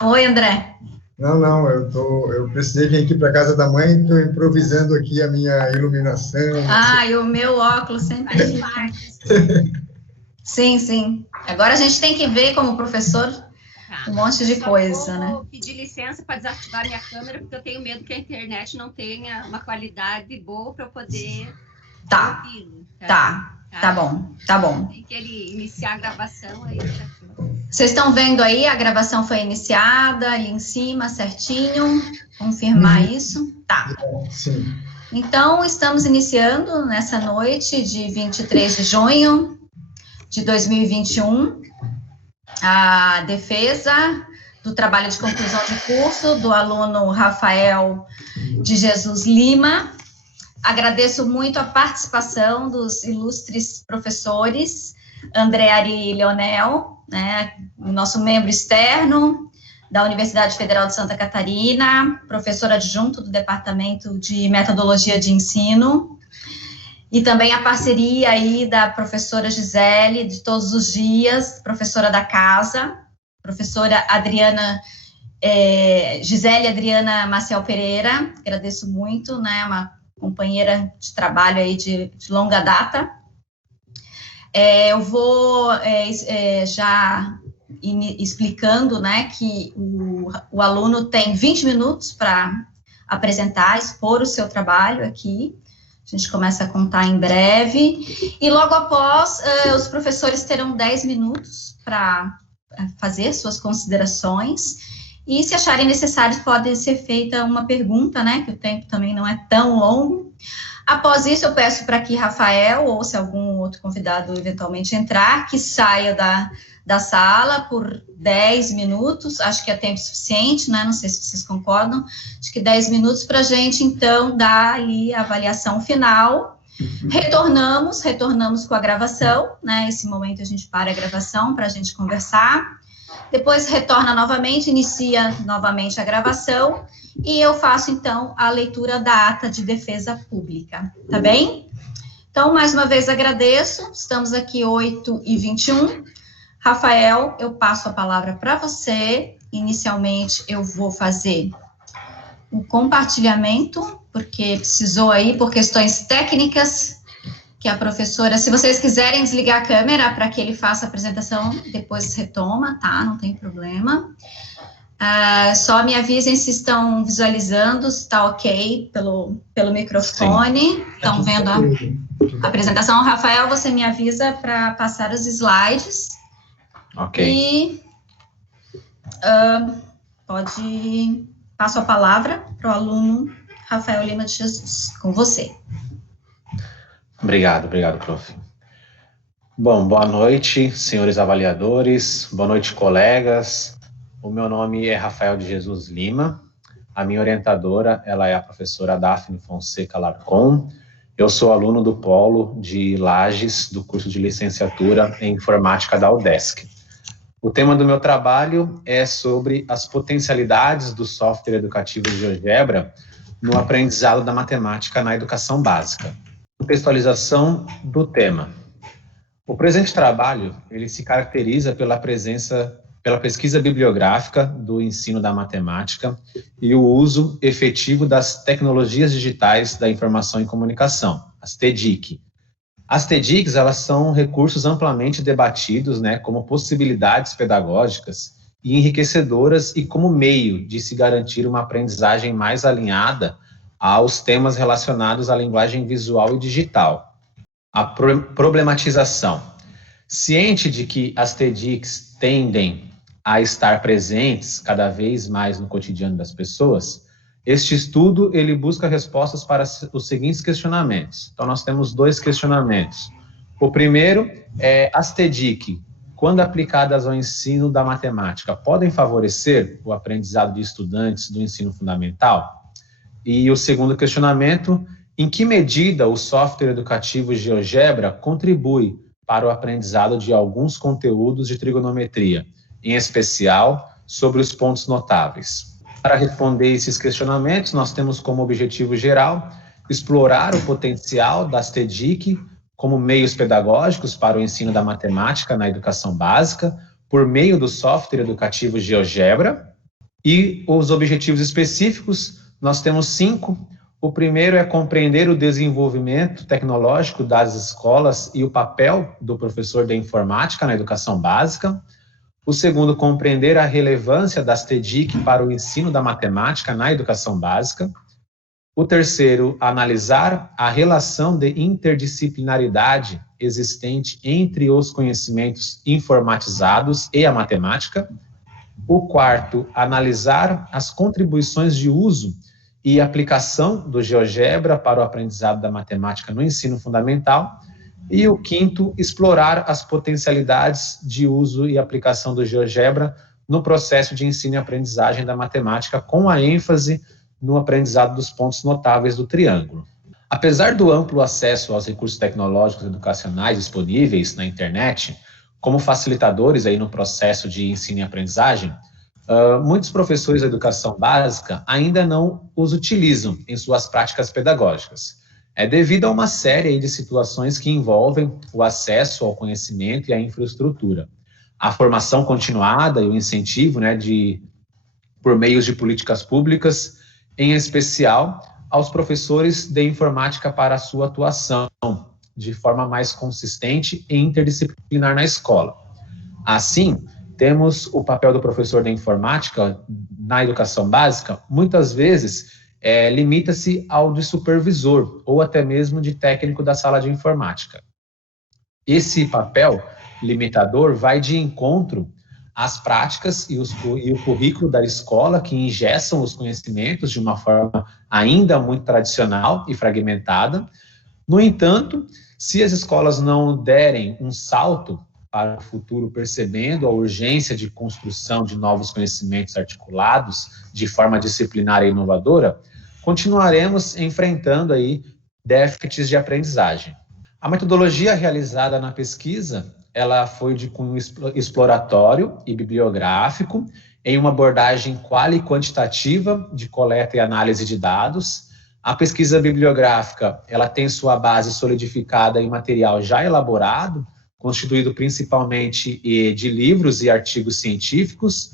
Oi, André. Não, eu precisei vir aqui para casa da mãe, estou improvisando aqui a minha iluminação. Ah, e o meu óculos sempre fica. Sim, sim. Agora a gente tem que ver, como professor, um monte de coisa, né? Vou pedir licença para desativar minha câmera, porque eu tenho medo que a internet não tenha uma qualidade boa para eu poder ouvi-lo. Tá bom, tá bom. Tem que ele iniciar a gravação aí. Vocês estão vendo aí, a gravação foi iniciada ali em cima, certinho. Confirmar isso? Tá. Sim. Então, estamos iniciando nessa noite de 23 de junho de 2021 a defesa do trabalho de conclusão de curso do aluno Rafael de Jesus Lima. Agradeço muito a participação dos ilustres professores André Ari Leonel, né, nosso membro externo da Universidade Federal de Santa Catarina, professor adjunto do Departamento de Metodologia de Ensino, e também a parceria aí da professora Gisele, de todos os dias, professora da casa, professora Gisele Adriana Maciel Pereira, agradeço muito, né, uma companheira de trabalho aí de longa data. Eu vou já explicando, né, que o aluno tem 20 minutos para apresentar, expor o seu trabalho aqui. A gente começa a contar em breve. E logo após, os professores terão 10 minutos para fazer suas considerações. E se acharem necessário, pode ser feita uma pergunta, né, que o tempo também não é tão longo. Após isso, eu peço para que Rafael, ou se algum outro convidado eventualmente entrar, que saia da sala por 10 minutos, acho que é tempo suficiente, né, não sei se vocês concordam, acho que 10 minutos para a gente, então, dar ali a avaliação final. Retornamos com a gravação, né, esse momento a gente para a gravação para a gente conversar, depois retorna novamente, inicia novamente a gravação, e eu faço, então, a leitura da ata de defesa pública, tá bem? Então, mais uma vez, agradeço, estamos aqui 8h21. Rafael, eu passo a palavra para você. Inicialmente, eu vou fazer o compartilhamento, porque precisou aí, por questões técnicas, que a professora, se vocês quiserem desligar a câmera para que ele faça a apresentação, depois retoma, tá? Não tem problema. Só me avisem se estão visualizando, se está ok pelo microfone. Sim. Estão vendo a apresentação. Rafael, você me avisa para passar os slides. Ok. E passo a palavra para o aluno Rafael Lima de Jesus, com você. Obrigado, prof. Bom, boa noite, senhores avaliadores, boa noite, colegas. O meu nome é Rafael de Jesus Lima, a minha orientadora, ela é a professora Daphne Fonseca Larcon. Eu sou aluno do Polo de Lages, do curso de licenciatura em Informática da UDESC. O tema do meu trabalho é sobre as potencialidades do software educativo GeoGebra no aprendizado da matemática na educação básica. Contextualização do tema. O presente trabalho, ele se caracteriza pela pesquisa bibliográfica do ensino da matemática e o uso efetivo das tecnologias digitais da informação e comunicação, as TDIC. As TDICs, elas são recursos amplamente debatidos, né, como possibilidades pedagógicas e enriquecedoras e como meio de se garantir uma aprendizagem mais alinhada aos temas relacionados à linguagem visual e digital. A problematização. Ciente de que as TDICs tendem a estar presentes cada vez mais no cotidiano das pessoas, este estudo ele busca respostas para os seguintes questionamentos. Então, nós temos 2 questionamentos. O primeiro é, as TDIC, quando aplicadas ao ensino da matemática, podem favorecer o aprendizado de estudantes do ensino fundamental? E o segundo questionamento, em que medida o software educativo GeoGebra contribui para o aprendizado de alguns conteúdos de trigonometria, em especial sobre os pontos notáveis? Para responder esses questionamentos, nós temos como objetivo geral explorar o potencial das TDIC como meios pedagógicos para o ensino da matemática na educação básica, por meio do software educativo GeoGebra, E os objetivos específicos, nós temos 5. O primeiro é compreender o desenvolvimento tecnológico das escolas e o papel do professor de informática na educação básica. O segundo, compreender a relevância das TDIC para o ensino da matemática na educação básica. O terceiro, analisar a relação de interdisciplinaridade existente entre os conhecimentos informatizados e a matemática. O quarto, analisar as contribuições de uso e aplicação do GeoGebra para o aprendizado da matemática no ensino fundamental. E o quinto, explorar as potencialidades de uso e aplicação do GeoGebra no processo de ensino e aprendizagem da matemática, com a ênfase no aprendizado dos pontos notáveis do triângulo. Apesar do amplo acesso aos recursos tecnológicos educacionais disponíveis na internet, como facilitadores aí no processo de ensino e aprendizagem, muitos professores da educação básica ainda não os utilizam em suas práticas pedagógicas. É devido a uma série aí de situações que envolvem o acesso ao conhecimento e à infraestrutura. A formação continuada e o incentivo, por meios de políticas públicas, em especial aos professores de informática para a sua atuação de forma mais consistente e interdisciplinar na escola. Assim, temos o papel do professor de informática na educação básica, muitas vezes limita-se ao de supervisor ou até mesmo de técnico da sala de informática. Esse papel limitador vai de encontro às práticas e o currículo da escola, que engessam os conhecimentos de uma forma ainda muito tradicional e fragmentada. No entanto, se as escolas não derem um salto para o futuro, percebendo a urgência de construção de novos conhecimentos articulados de forma disciplinar e inovadora, continuaremos enfrentando aí déficits de aprendizagem. A metodologia realizada na pesquisa, ela foi de cunho exploratório e bibliográfico, em uma abordagem quali quantitativa de coleta e análise de dados. A pesquisa bibliográfica, ela tem sua base solidificada em material já elaborado, constituído principalmente de livros e artigos científicos.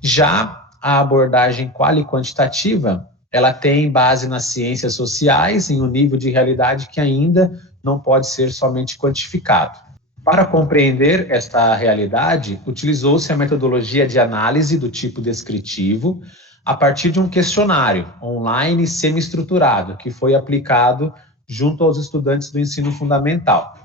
Já a abordagem quali quantitativa, ela tem base nas ciências sociais, em um nível de realidade que ainda não pode ser somente quantificado. Para compreender esta realidade, utilizou-se a metodologia de análise do tipo descritivo a partir de um questionário online semi-estruturado que foi aplicado junto aos estudantes do ensino fundamental.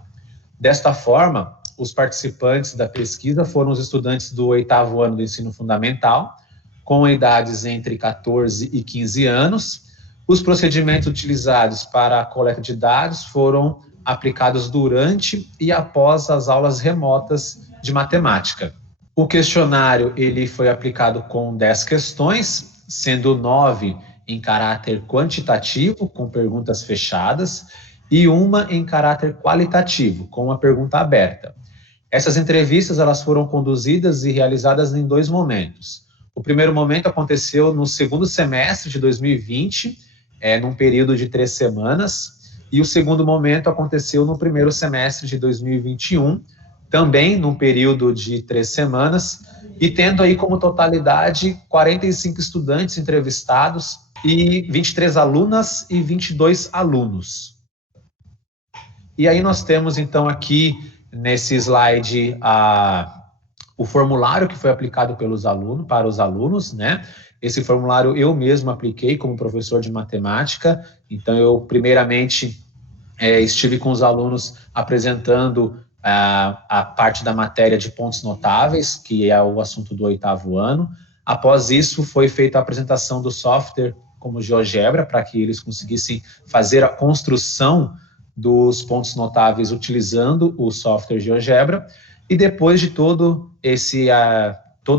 Desta forma, os participantes da pesquisa foram os estudantes do 8º ano do ensino fundamental, com idades entre 14 e 15 anos. Os procedimentos utilizados para a coleta de dados foram aplicados durante e após as aulas remotas de matemática. O questionário ele foi aplicado com 10 questões, sendo 9 em caráter quantitativo, com perguntas fechadas, e uma em caráter qualitativo, com uma pergunta aberta. Essas entrevistas elas foram conduzidas e realizadas em 2 momentos. O primeiro momento aconteceu no segundo semestre de 2020, num período de 3 semanas, e o segundo momento aconteceu no primeiro semestre de 2021, também num período de 3 semanas, e tendo aí como totalidade 45 estudantes entrevistados e 23 alunas e 22 alunos. E aí nós temos então aqui nesse slide o formulário que foi aplicado para os alunos, né? Esse formulário eu mesmo apliquei como professor de matemática, então eu primeiramente estive com os alunos apresentando a parte da matéria de pontos notáveis, que é o assunto do 8º ano. Após isso, foi feita a apresentação do software como GeoGebra, para que eles conseguissem fazer a construção dos pontos notáveis utilizando o software GeoGebra. E depois de toda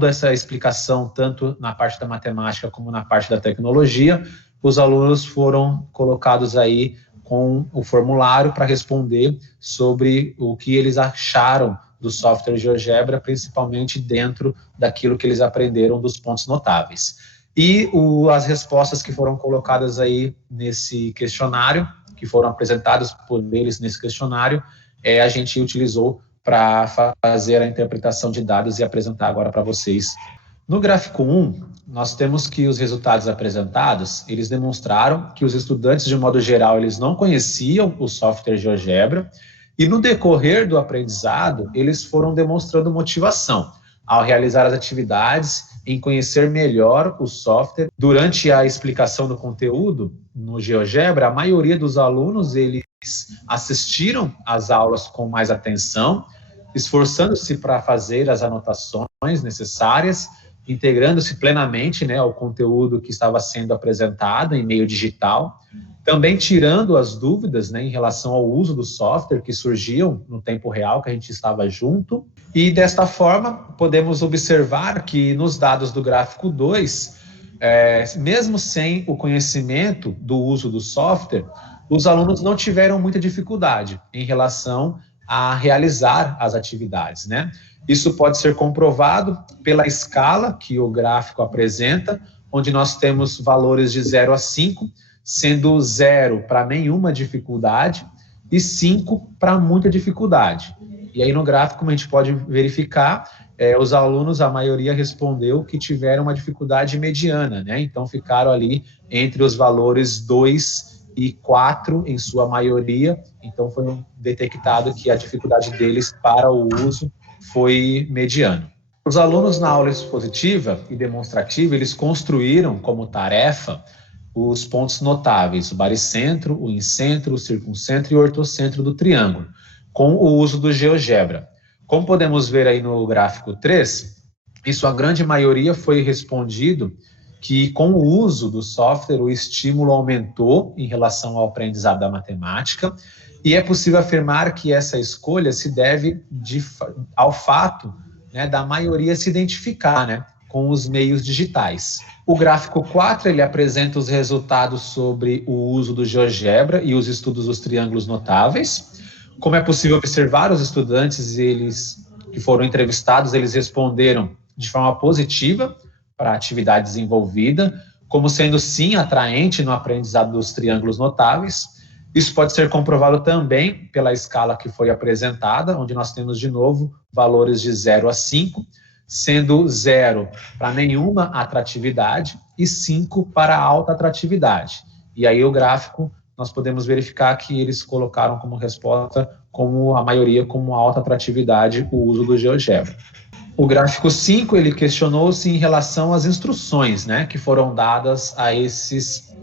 essa explicação, tanto na parte da matemática como na parte da tecnologia, os alunos foram colocados aí com o formulário para responder sobre o que eles acharam do software GeoGebra, principalmente dentro daquilo que eles aprenderam dos pontos notáveis. E as respostas que foram colocadas aí nesse questionário, que foram apresentadas por eles nesse questionário, a gente utilizou para fazer a interpretação de dados e apresentar agora para vocês No gráfico 1, nós temos que os resultados apresentados, eles demonstraram que os estudantes, de modo geral, eles não conheciam o software GeoGebra, e no decorrer do aprendizado, eles foram demonstrando motivação ao realizar as atividades, em conhecer melhor o software. Durante a explicação do conteúdo no GeoGebra, a maioria dos alunos, eles assistiram às aulas com mais atenção, esforçando-se para fazer as anotações necessárias, integrando-se plenamente, né, ao conteúdo que estava sendo apresentado em meio digital, também tirando as dúvidas, né, em relação ao uso do software que surgiam no tempo real, que a gente estava junto. E desta forma, podemos observar que nos dados do gráfico 2, mesmo sem o conhecimento do uso do software, os alunos não tiveram muita dificuldade em relação a realizar as atividades, né? Isso pode ser comprovado pela escala que o gráfico apresenta, onde nós temos valores de 0 a 5, sendo 0 para nenhuma dificuldade e 5 para muita dificuldade. E aí no gráfico, como a gente pode verificar, os alunos, a maioria respondeu que tiveram uma dificuldade mediana, né? Então ficaram ali entre os valores 2 e 4 em sua maioria, então foi detectado que a dificuldade deles para o uso foi mediano. Os alunos na aula expositiva e demonstrativa, eles construíram como tarefa os pontos notáveis, o baricentro, o incentro, o circuncentro e o ortocentro do triângulo, com o uso do GeoGebra. Como podemos ver aí no gráfico 3, em sua grande maioria foi respondido que com o uso do software o estímulo aumentou em relação ao aprendizado da matemática, e é possível afirmar que essa escolha se deve ao fato, né, da maioria se identificar, né, com os meios digitais. O gráfico 4, ele apresenta os resultados sobre o uso do GeoGebra e os estudos dos triângulos notáveis. Como é possível observar, os estudantes, eles que foram entrevistados, eles responderam de forma positiva para a atividade desenvolvida, como sendo sim atraente no aprendizado dos triângulos notáveis. Isso pode ser comprovado também pela escala que foi apresentada, onde nós temos de novo valores de 0 a 5, sendo 0 para nenhuma atratividade e 5 para alta atratividade. E aí o gráfico, nós podemos verificar que eles colocaram como resposta, como a maioria, como alta atratividade, o uso do GeoGebra. O gráfico 5, ele questionou-se em relação às instruções, né, que foram dadas a esses...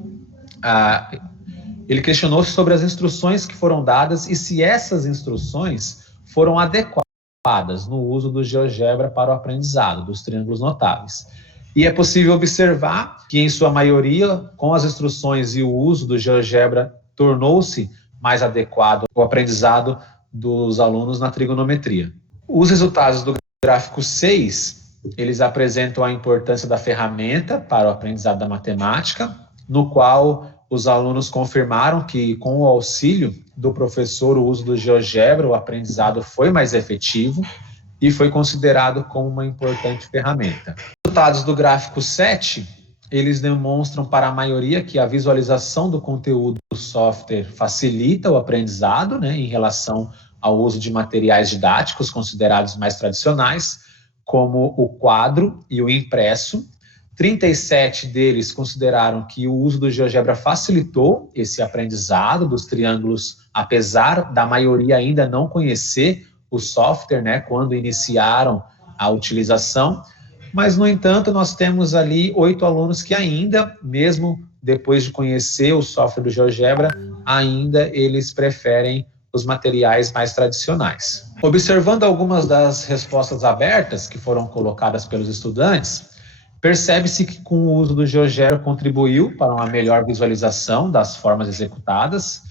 ele questionou-se sobre as instruções que foram dadas e se essas instruções foram adequadas no uso do GeoGebra para o aprendizado dos triângulos notáveis. E é possível observar que, em sua maioria, com as instruções e o uso do GeoGebra, tornou-se mais adequado o aprendizado dos alunos na trigonometria. Os resultados do gráfico 6, eles apresentam a importância da ferramenta para o aprendizado da matemática, no qual os alunos confirmaram que, com o auxílio do professor, o uso do GeoGebra, o aprendizado foi mais efetivo e foi considerado como uma importante ferramenta. Os resultados do gráfico 7, eles demonstram para a maioria que a visualização do conteúdo do software facilita o aprendizado, né, em relação ao uso de materiais didáticos considerados mais tradicionais, como o quadro e o impresso. 37 deles consideraram que o uso do GeoGebra facilitou esse aprendizado dos triângulos, apesar da maioria ainda não conhecer o software, né, quando iniciaram a utilização. Mas, no entanto, nós temos ali 8 alunos que ainda, mesmo depois de conhecer o software do GeoGebra, ainda eles preferem os materiais mais tradicionais. Observando algumas das respostas abertas que foram colocadas pelos estudantes, percebe-se que com o uso do GeoGebra contribuiu para uma melhor visualização das formas executadas.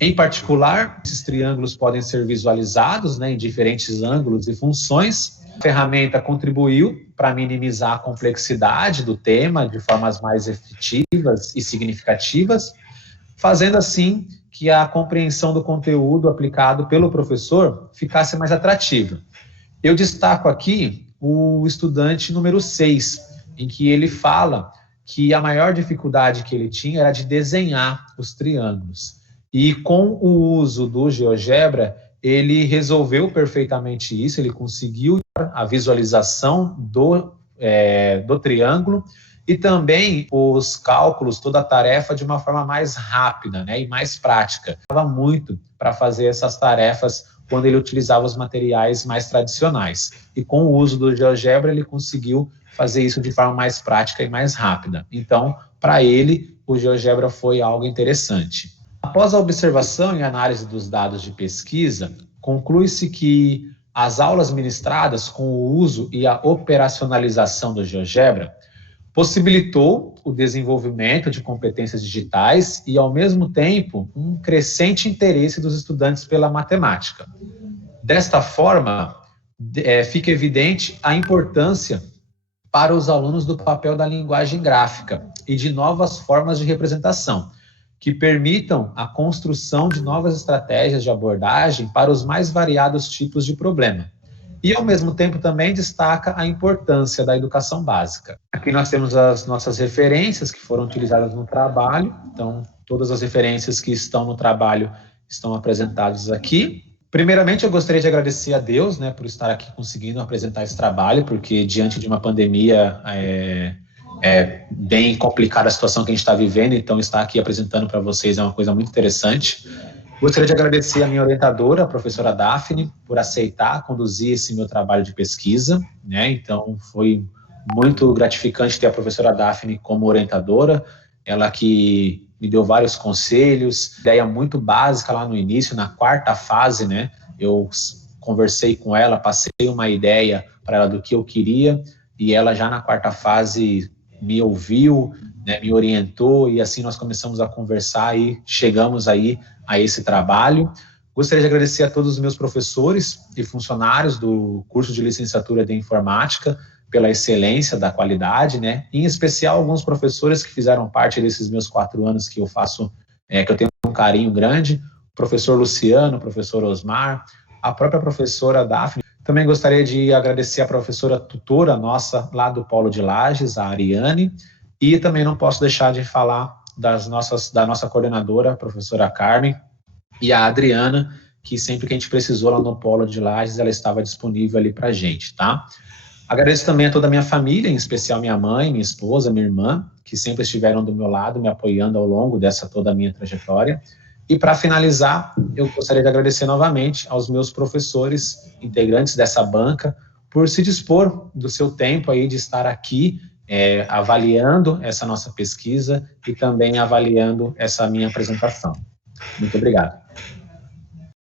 Em particular, esses triângulos podem ser visualizados, né, em diferentes ângulos e funções. A ferramenta contribuiu para minimizar a complexidade do tema de formas mais efetivas e significativas, fazendo assim que a compreensão do conteúdo aplicado pelo professor ficasse mais atrativa. Eu destaco aqui o estudante número 6, em que ele fala que a maior dificuldade que ele tinha era de desenhar os triângulos. E com o uso do GeoGebra, ele resolveu perfeitamente isso, ele conseguiu a visualização do do triângulo, e também os cálculos, toda a tarefa de uma forma mais rápida, né, e mais prática. Usava muito para fazer essas tarefas quando ele utilizava os materiais mais tradicionais. E com o uso do GeoGebra, ele conseguiu fazer isso de forma mais prática e mais rápida. Então, para ele, o GeoGebra foi algo interessante. Após a observação e análise dos dados de pesquisa, conclui-se que as aulas ministradas com o uso e a operacionalização do GeoGebra possibilitou o desenvolvimento de competências digitais e, ao mesmo tempo, um crescente interesse dos estudantes pela matemática. Desta forma, fica evidente a importância para os alunos do papel da linguagem gráfica e de novas formas de representação, que permitam a construção de novas estratégias de abordagem para os mais variados tipos de problema. E, ao mesmo tempo, também destaca a importância da educação básica. Aqui nós temos as nossas referências que foram utilizadas no trabalho. Então, todas as referências que estão no trabalho estão apresentadas aqui. Primeiramente, eu gostaria de agradecer a Deus, né, por estar aqui conseguindo apresentar esse trabalho, porque diante de uma pandemia é bem complicada a situação que a gente está vivendo, então estar aqui apresentando para vocês é uma coisa muito interessante. Gostaria de agradecer a minha orientadora, a professora Daphne, por aceitar conduzir esse meu trabalho de pesquisa, né? Então, foi muito gratificante ter a professora Daphne como orientadora, ela que me deu vários conselhos, ideia muito básica lá no início, na quarta fase, né? Eu conversei com ela, passei uma ideia para ela do que eu queria, e ela já na quarta fase me ouviu, né, me orientou, e assim nós começamos a conversar e chegamos aí a esse trabalho. Gostaria de agradecer a todos os meus professores e funcionários do curso de licenciatura de informática pela excelência da qualidade, né? Em especial alguns professores que fizeram parte desses meus 4 anos que eu faço, que eu tenho um carinho grande, o professor Luciano, o professor Osmar, a própria professora Daphne. Também gostaria de agradecer a professora tutora nossa lá do Polo de Lages, a Ariane, e também não posso deixar de falar da nossa coordenadora, a professora Carmen, e a Adriana, que sempre que a gente precisou lá no Polo de Lages, ela estava disponível ali para a gente, tá? Agradeço também a toda a minha família, em especial minha mãe, minha esposa, minha irmã, que sempre estiveram do meu lado, me apoiando ao longo dessa toda a minha trajetória. E para finalizar, eu gostaria de agradecer novamente aos meus professores, integrantes dessa banca, por se dispor do seu tempo aí de estar aqui, avaliando essa nossa pesquisa e também avaliando essa minha apresentação. Muito obrigado.